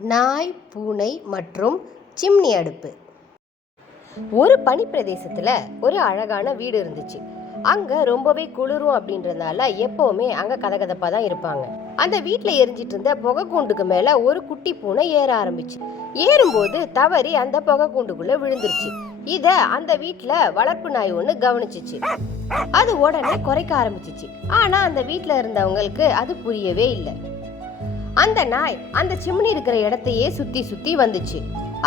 நாய், பூனை மற்றும் சிம்னி அடுப்பு. ஒரு பனி பிரதேசத்தில் ஒரு அழகான வீடு இருந்துச்சு. அங்கே ரொம்பவே குளிரும் அப்படின்றதுனால எப்போவுமே அங்கே கதகதப்பாக தான் இருப்பாங்க. அந்த வீட்டில் எரிஞ்சிட்டு இருந்த புகை கூண்டுக்கு மேலே ஒரு குட்டி பூனை ஏற ஆரம்பிச்சு. ஏறும்போது தவறி அந்த புகை கூண்டுக்குள்ளே விழுந்துருச்சு. இதை அந்த வீட்டில் வளர்ப்பு நாய் ஒன்று கவனிச்சிச்சு. அது உடனே குறைக்க ஆரம்பிச்சிச்சு. ஆனால் அந்த வீட்டில் இருந்தவங்களுக்கு அது புரியவே இல்லை. அந்த நாய் அந்த சிம்னி இருக்கிற இடத்தையே சுத்தி சுத்தி வந்துச்சு.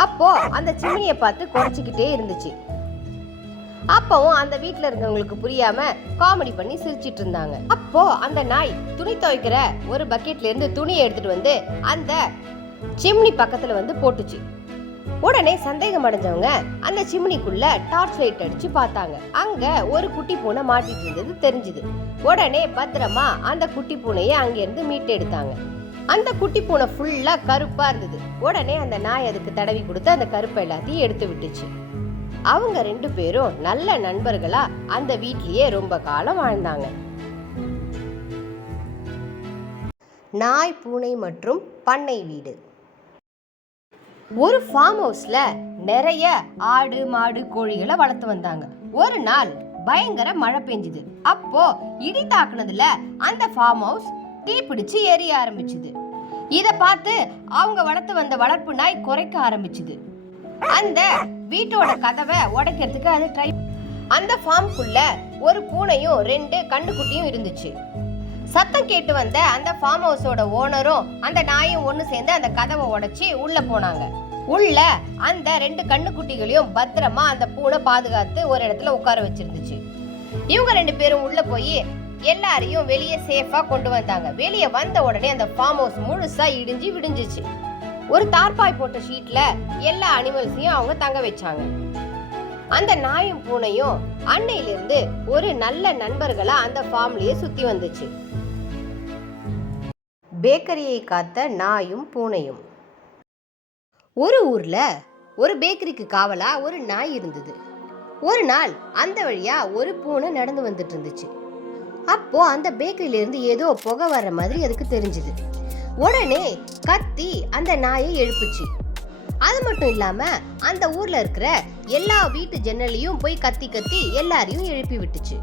அப்போ அந்த சிம்னியை பார்த்து குறைச்சிக்கிட்டே இருந்துச்சு. அப்பவும் அந்த வீட்டுல இருந்தவங்களுக்கு புரியாம காமெடி பண்ணி சிரிச்சிட்டு இருந்தாங்க. அப்போ அந்த நாய் துணி துவைக்கிற ஒரு பக்கெட்ல இருந்து துணியை எடுத்துட்டு வந்து அந்த சிம்னி பக்கத்துல வந்து போட்டுச்சு. உடனே சந்தேகம் அடைஞ்சவங்க அந்த சிம்னிக்குள்ள டார்ச் லைட் அடிச்சு பார்த்தாங்க. அங்க ஒரு குட்டி பூனை மாட்டிட்டு இருந்தது தெரிஞ்சுது. உடனே பத்திரமா அந்த குட்டி பூனையை அங்கிருந்து மீட்டு எடுத்தாங்க. அந்த குட்டி பூனை ஃபுல்லா கருப்பா இருந்தது. உடனே அந்த நாய் அதுக்கு தடவி கொடுத்து அந்த கருப்பை எல்லாத்தையும் எடுத்து விட்டுச்சு. அவங்க 2 பேரும் நல்ல நண்பர்களா அந்த வீட்லயே ரொம்ப காலம் வாழ்ந்தாங்க. நாய், பூனை மற்றும் பண்ணை வீடு. ஒரு ஃபார்ம் ஹவுஸ்ல நிறைய ஆடு, மாடு, கோழிகளை வளர்த்து வந்தாங்க. ஒரு நாள் பயங்கர மழை பெஞ்சுது. அப்போ இடி தாக்குனதுல அந்த ஃபார்ம் ஹவுஸ் தீப்பிடிச்சு எரிய ஆரம்பிச்சுது. இத பார்த்து அவங்க வளர்த்து வந்த வளர்ப்பு நாய் குறைக்க ஆரம்பிச்சுது. அந்த வீட்டோட கதவை உடைக்கிறதுக்கு அது ட்ரை. அந்த ஃபார்முக்குள்ள ஒரு பூனையும் 2 கண்ணுக்குட்டியும் இருந்துச்சு. சத்தம் கேட்டு வந்த அந்த ஃபார்ம் ஹவுஸோட ஓனரும் அந்த நாயும் ஒன்று சேர்ந்து அந்த கதவை உடைச்சி உள்ள போனாங்க. உள்ள அந்த 2 கண்ணுக்குட்டிகளையும் பத்திரமா அந்த பூனை பாதுகாத்து ஒரு இடத்துல உட்கார வச்சிருந்துச்சு. இவங்க 2 பேரும் உள்ள போய் எல்லாரையும் வெளியே சேஃபா கொண்டு வந்தாங்க. வெளியே வந்த உடனே அந்த ஃபார்ம் ஹவுஸ் முழுசா இடிஞ்சு விடிஞ்சிச்சு. ஒரு தார்பாய் போட்ட ஷீட்ல எல்லா அனிமல்ஸையும் அவங்க தங்க வச்சாங்க. அந்த நாயும் பூனையும் அன்னையிலிருந்து ஒரு நல்ல நண்பர்களா அந்த ஃபார்ம்லயே சுத்தி வந்துச்சு. பேக்கரியை காத்த நாயும் பூனையும். ஒரு ஊர்ல ஒரு பேக்கரிக்கு காவலா ஒரு நாய் இருந்தது. ஒரு நாள் அந்த வழியா ஒரு பூனை நடந்து வந்துட்டு இருந்துச்சு. அப்போ அந்த பேக்கரியில இருந்து ஏதோ புகை வர்ற மாதிரி அதுக்கு தெரிஞ்சுது. உடனே கத்தி அந்த நாயை எழுப்புச்சு. அது மட்டும் இல்லாம அந்த ஊர்ல இருக்கிற எல்லா வீட்டு ஜன்னலையும் போய் கத்தி கத்தி எல்லாரையும் எழுப்பி விட்டுச்சு.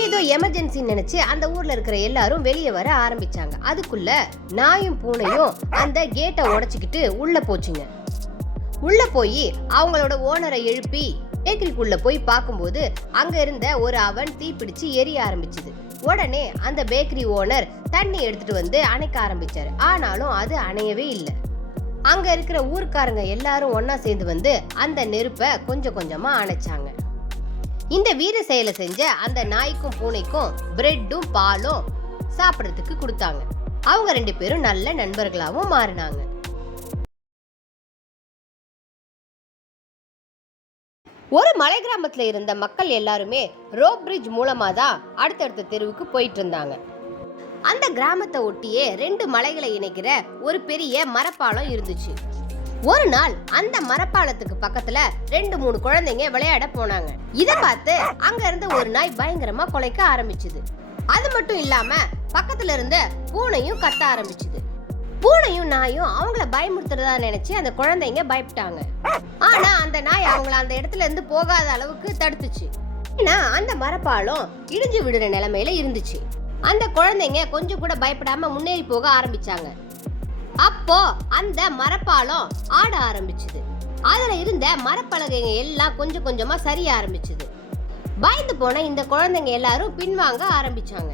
ஏதோ எமர்ஜென்சி நினைச்சு அந்த ஊர்ல இருக்கிற எல்லாரும் வெளியே வர ஆரம்பிச்சாங்க. அதுக்குள்ள நாயும் பூனையும் அந்த கேட்டை உடைச்சுக்கிட்டு உள்ள போச்சுங்க. உள்ள போய் அவங்களோட ஓனரை எழுப்பி பேக்கரிக்குள்ள போய் பார்க்கும்போது அங்க இருந்த ஒரு அவன் தீப்பிடிச்சு எரிய ஆரம்பிச்சுது. உடனே அந்த பேக்கரி ஓனர் தண்ணி எடுத்துட்டு வந்து அணைக்க ஆரம்பிச்சாரு. ஆனாலும் அது அணையவே இல்லை. அங்க இருக்கிற ஊர்க்காரங்க எல்லாரும் ஒன்னா சேர்ந்து வந்து அந்த நெருப்பை கொஞ்சம் கொஞ்சமா அணைச்சாங்க. இந்த வீர செயலை செஞ்ச அந்த நாய்க்கும் பூனைக்கும் பிரெட்டும் பாலும் சாப்பிடறதுக்கு கொடுத்தாங்க. அவங்க 2 பேரும் நல்ல நண்பர்களாவும் மாறினாங்க. ஒரு மலை கிராமத்துல இருந்த மக்கள் எல்லாருமே ரோப் பிரிட்ஜ் மூலமா தான் அடுத்தடுத்த தெருவுக்கு போயிட்டு இருந்தாங்க. அந்த கிராமத்தை ஒட்டியே 2 மலைகளை இணைக்கிற ஒரு பெரிய மரப்பாலம் இருந்துச்சு. ஒரு நாள் அந்த மரப்பாலத்துக்கு பக்கத்துல 2-3 குழந்தைங்க விளையாட போனாங்க. இத பார்த்து அங்க இருந்த ஒரு நாய் பயங்கரமா குலைக்க ஆரம்பிச்சுது. அது மட்டும் இல்லாம பக்கத்துல இருந்த பூனையும் கத்த ஆரம்பிச்சுது. பூனையும் நாயும் அவங்கள பயமுறுத்துறதா நினைச்சு அந்த குழந்தைங்க பயப்பட்டாங்க. ஆனா அந்த நாய் அவங்கள அந்த இடத்துல இருந்து போகாத அளவுக்கு தடுத்துச்சு. ஏன்னா அந்த மரப்பாலம் இடிஞ்சு விடுற நிலைமையில இருந்துச்சு. அந்த குழந்தைங்க கொஞ்சம் கூட பயப்படாம முன்னேறி போக ஆரம்பிச்சாங்க. அப்போ அந்த மரப்பாலம் ஆட ஆரம்பிச்சுது. அதுல இருந்த மரப்பலகைங்க எல்லாம் கொஞ்சம் கொஞ்சமா சரிய ஆரம்பிச்சுது. பயந்து போன இந்த குழந்தைங்க எல்லாரும் பின்வாங்க ஆரம்பிச்சாங்க.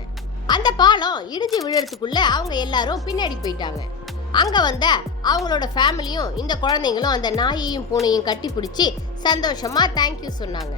அந்த பாலம் இடிஞ்சு விழுறதுக்குள்ள அவங்க எல்லாரும் பின்னாடி போயிட்டாங்க. அங்க வந்த அவங்களோட ஃபேமிலியும் இந்த குழந்தைங்களும் அந்த நாயையும் பூனையும் கட்டி பிடிச்சி சந்தோஷமா தேங்க்யூ சொன்னாங்க.